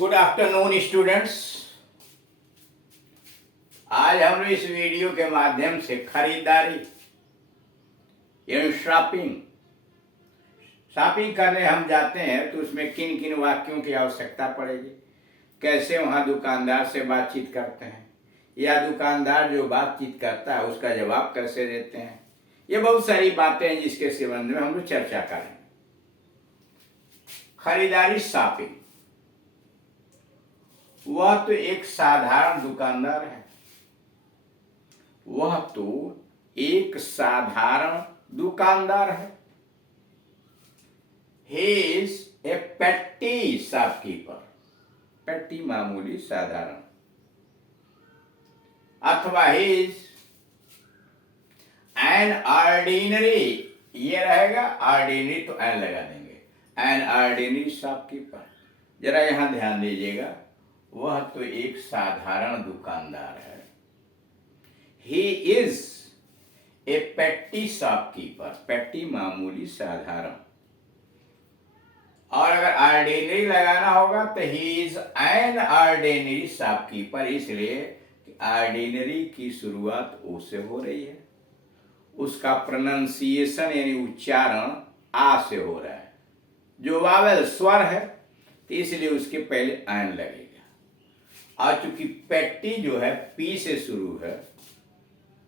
Good afternoon students. आज हम इस वीडियो के माध्यम से खरीदारी यानी शॉपिंग करने हम जाते हैं तो उसमें किन किन वाक्यों की आवश्यकता पड़ेगी, कैसे वहाँ दुकानदार से बातचीत करते हैं या दुकानदार जो बातचीत करता है उसका जवाब कैसे देते हैं। ये बहुत सारी बातें हैं जिसके संबंध में हम लोग चर्चा करेंगे। खरीदारी शॉपिंग, वह तो एक साधारण दुकानदार है। वह तो एक साधारण दुकानदार है। He is a petty shopkeeper। petty मामूली साधारण, अथवा he is an ordinary, ये रहेगा ordinary तो एन लगा देंगे, an ordinary shopkeeper। जरा यहां ध्यान दीजिएगा, वह तो एक साधारण दुकानदार है। He is a petty shopkeeper। petty मामूली साधारण, और अगर ऑर्डिनरी लगाना होगा तो ही इज एन ऑर्डिनरी शॉपकीपर, इसलिए ऑर्डिनरी की शुरुआत ओ से हो रही है, उसका प्रोनाउंसिएशन यानी उच्चारण आ से हो रहा है। जो वावेल स्वर है तो इसलिए उसके पहले एन लगेगा, और चूंकि पेट्टी जो है पी से शुरू है,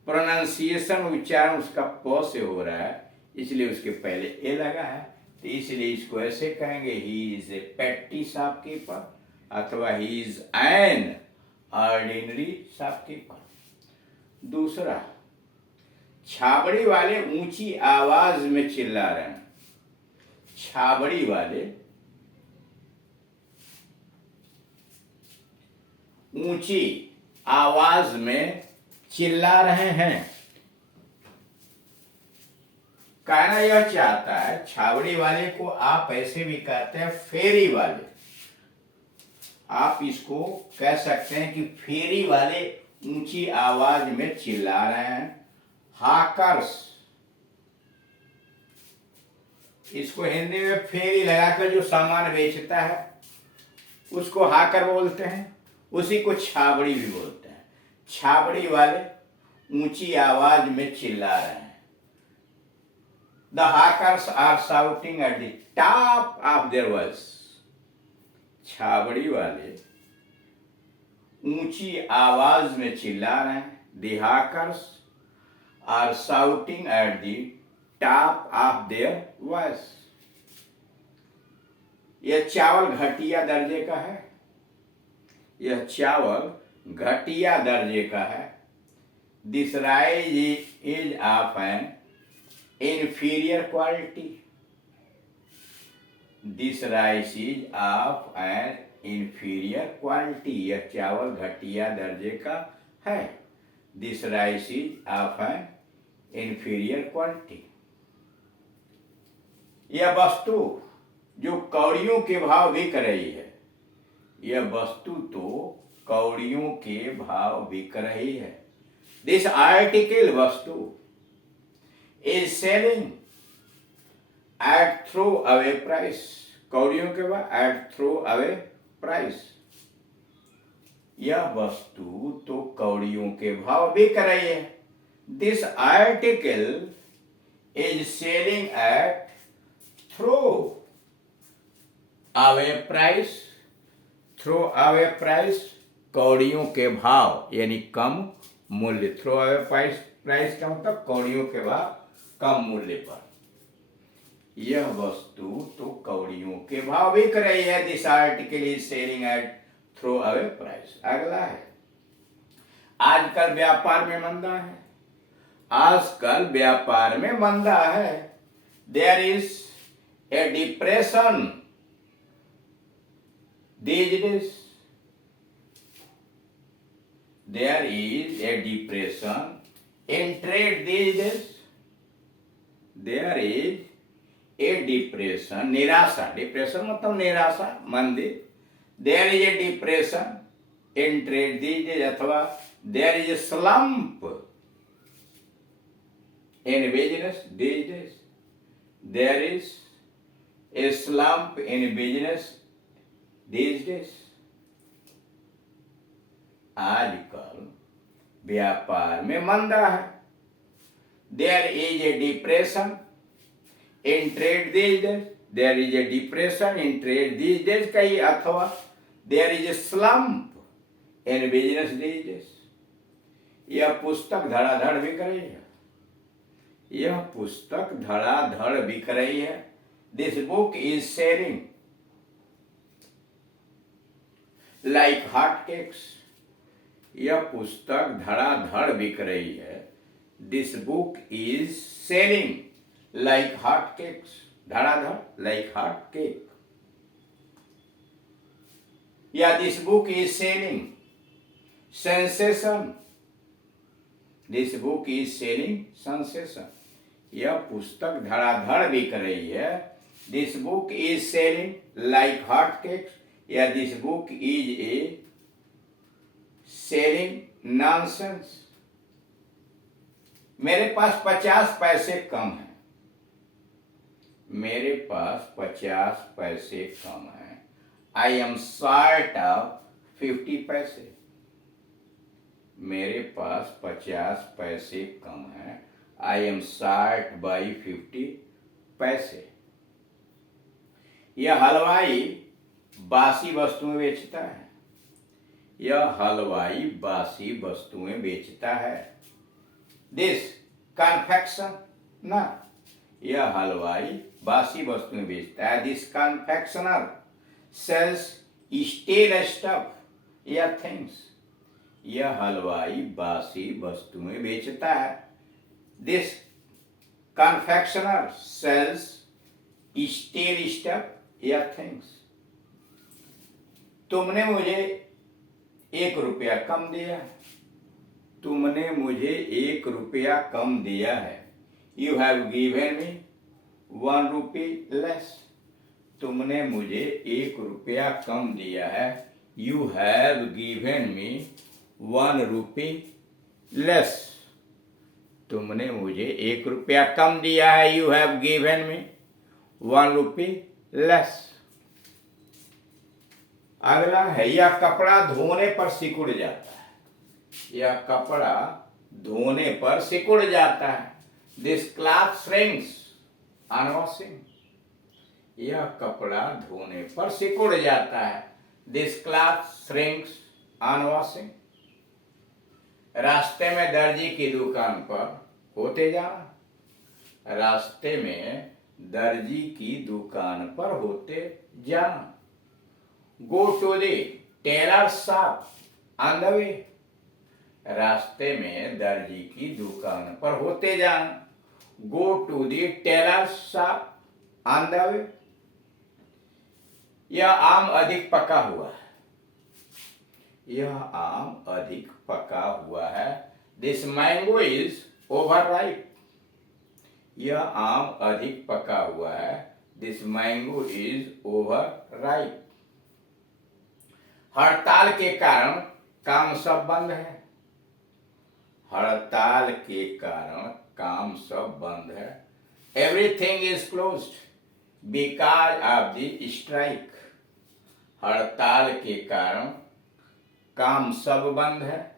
प्रोनाउंसिएशन उच्चारण उसका प से हो रहा है, इसलिए उसके पहले ए लगा है। तो इसलिए इसको ऐसे कहेंगे, he is a petty shopkeeper अथवा he is an ordinary shopkeeper. दूसरा, छाबड़ी वाले ऊंची आवाज में चिल्ला रहे हैं। छाबड़ी वाले ऊंची आवाज में चिल्ला रहे हैं। कहना यह चाहता है, छाबड़ी वाले को आप ऐसे भी कहते हैं फेरी वाले। आप इसको कह सकते हैं कि फेरी वाले ऊंची आवाज में चिल्ला रहे हैं। हाकर्स, इसको हिंदी में फेरी लगाकर जो सामान बेचता है उसको हाकर बोलते हैं, उसी को छाबड़ी भी बोलते हैं। छाबड़ी वाले ऊंची आवाज में चिल्ला रहे हैं। The hawkers are shouting at the top of their voice। छाबड़ी वाले ऊंची आवाज में चिल्ला रहे हैं। The hawkers are shouting at the top of their voice। यह चावल घटिया दर्जे का है। यह चावल घटिया दर्जे का है। This rice is of an inferior quality। This rice is of an inferior quality। यह चावल घटिया दर्जे का है। This rice is of an inferior quality। यह वस्तु जो कौड़ियों के भाव बिक रही है, यह वस्तु तो कौड़ियों के भाव बिक रही है। This article, वस्तु, is selling at throw away price। कौड़ियों के बाद at throw away price। यह वस्तु तो कौड़ियों के भाव बिक रही है। This article is selling at throw away price। throw away price कौड़ियों के भाव यानी कम मूल्य। थ्रो अवे प्राइस का मतलब कौड़ियों के भाव कम मूल्य पर। यह वस्तु तो कौड़ियों के भाव बिक रही है। This article is selling at throw away price. अगला है, आजकल व्यापार में मंदा है। आजकल व्यापार में मंदा है। There is a depression these days। There is a depression in trade these days। There is a depression, निराशा। डिप्रेशन मतलब निराशा, मंदी। There is a depression in trade these days, अथवा there is a slump in business these days। There is a slump in business these days। आजकल व्यापार में मंदा है। There is a depression in trade these days, there is a depression in trade these days कही, अथवा there is a slump in business these days. यह पुस्तक धड़ाधड़ बिक रही है, यह पुस्तक धड़ाधड़ बिक रही है। This book is selling like hot cakes, यह पुस्तक धड़ाधड़ बिक रही है। This book is selling like hot cakes, धड़ाधड़ लाइक हॉट केक। या this book is selling sensation, this book is selling sensation, यह पुस्तक धड़ाधड़ बिक रही है। This book is selling like hot cakes, या this book is a selling nonsense. मेरे पास 50 पैसे कम है, मेरे पास 50 पैसे कम है। आई एम शॉर्ट ऑफ 50 पैसे, मेरे पास 50 पैसे कम है। आई एम शॉर्ट बाई 50 पैसे। यह हलवाई बासी वस्तुएं बेचता है, यह हलवाई बासी वस्तुएं बेचता है। दिस कन्फेक्शन ना, यह हलवाई बासी वस्तुएं बेचता है। This confectioner sells stale stuff या थिंग्स, यह हलवाई बासी वस्तुएं बेचता है। This confectioner sells stale stuff या थिंग्स। तुमने मुझे 1 रुपया कम दिया है, तुमने मुझे 1 रुपया कम दिया है। You have given me 1 rupee less, तुमने मुझे 1 रुपया कम दिया है। You have given me 1 rupee less, तुमने मुझे 1 रुपया कम दिया है। You have given me 1 rupee less. अगला है, यह कपड़ा धोने पर सिकुड़ जाता है, यह कपड़ा धोने पर सिकुड़ जाता है। This cloth shrinks on washing, यह कपड़ा धोने पर सिकुड़ जाता है। This cloth shrinks on washing. रास्ते में दर्जी की दुकान पर होते जाना, रास्ते में दर्जी की दुकान पर होते जाना। Go to the tailor shop on the way, रास्ते में दर्जी की दुकान पर होते जाना। Go to the tailor shop on the way. यह आम अधिक पका हुआ है, यह आम अधिक पका हुआ है। This mango is over ripe, यह आम अधिक पका हुआ है। This mango is over ripe. हड़ताल के कारण काम सब बंद है, हड़ताल के कारण काम सब बंद है। Everything is closed because of the strike, हड़ताल के कारण काम सब बंद है।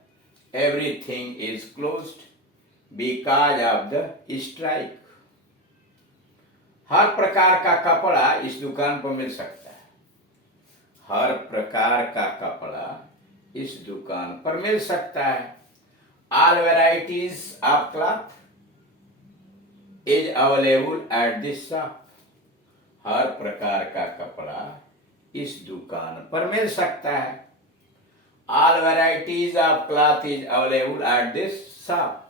Everything is closed because of the strike. हर प्रकार का कपड़ा इस दुकान पर मिल सकता है, हर प्रकार का कपड़ा इस दुकान पर मिल सकता है। All varieties of cloth is available at this shop, हर प्रकार का कपड़ा इस दुकान पर मिल सकता है। All varieties of cloth is available at this shop,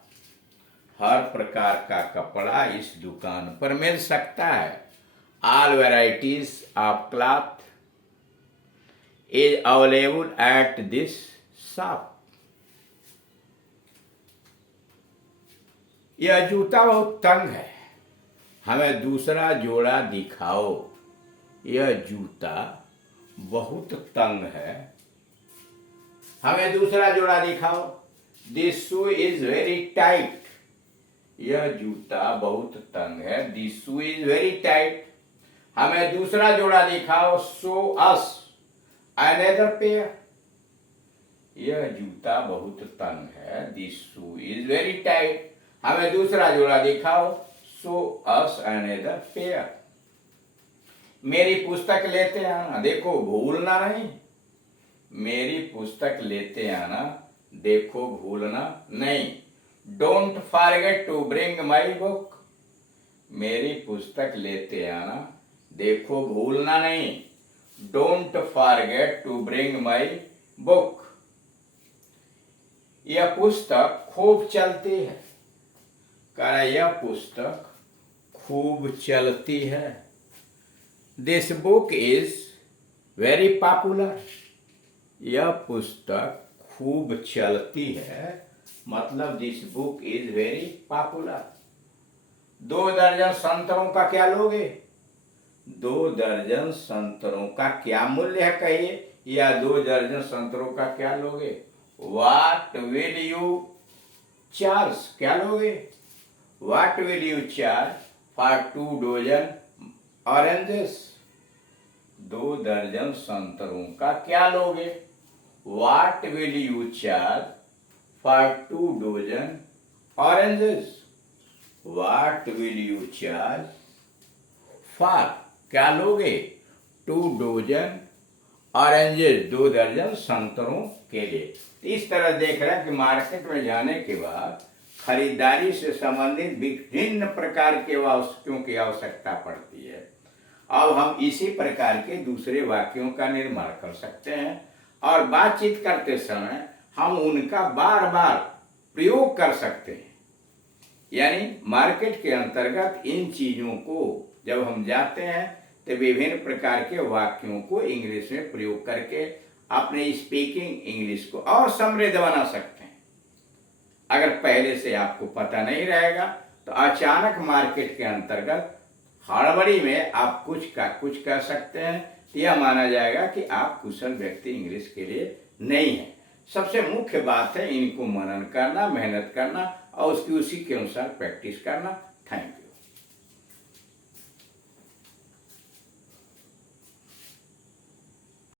हर प्रकार का कपड़ा इस दुकान पर मिल सकता है। All varieties of cloth is available at this shop. यह जूता बहुत तंग है, हमें दूसरा जोड़ा दिखाओ। यह जूता बहुत तंग है, हमें दूसरा जोड़ा दिखाओ। This shoe is very tight, यह जूता बहुत तंग है। This shoe is very tight, हमें दूसरा जोड़ा दिखाओ। शो अस अनदर पेयर, यह जूता बहुत तंग है, this shoe is very tight. हमें दूसरा जोड़ा दिखाओ, शो अस अनदर पेयर। मेरी पुस्तक लेते आना, देखो भूलना नहीं। मेरी पुस्तक लेते आना, देखो भूलना नहीं। Don't forget to bring my book. मेरी पुस्तक लेते आना, देखो भूलना नहीं। Don't forget to bring my book. यह पुस्तक खूब चलती है, कह यह पुस्तक खूब चलती है। This book is very popular. यह पुस्तक खूब चलती है, मतलब this book is very popular. 2 दर्जन संतरों का क्या लोगे? 2 दर्जन संतरों का क्या मूल्य है कहिए, या 2 दर्जन संतरों का क्या लोगे? What will you charge? क्या लोगे? What will you charge for 2 dozen oranges? 2 दर्जन संतरों का क्या लोगे? What will you charge for 2 dozen oranges? What will you charge for क्या लोगे? 2 dozen oranges, 2 दर्जन संतरों के लिए। इस तरह देख रहे हैं कि मार्केट में जाने के बाद खरीदारी से संबंधित विभिन्न प्रकार के वस्तुओं की आवश्यकता पड़ती है। अब हम इसी प्रकार के दूसरे वाक्यों का निर्माण कर सकते हैं और बातचीत करते समय हम उनका बार बार प्रयोग कर सकते हैं। यानी मार्केट के अंतर्गत इन चीजों को जब हम जाते हैं तो विभिन्न प्रकार के वाक्यों को इंग्लिश में प्रयोग करके अपने स्पीकिंग इंग्लिश को और समृद्ध बना सकते हैं। अगर पहले से आपको पता नहीं रहेगा तो अचानक मार्केट के अंतर्गत हड़बड़ी में आप कुछ कह सकते हैं, तो यह माना जाएगा कि आप कुशल व्यक्ति इंग्लिश के लिए नहीं है। सबसे मुख्य बात है इनको मनन करना, मेहनत करना और उसी के अनुसार प्रैक्टिस करना। Thank you.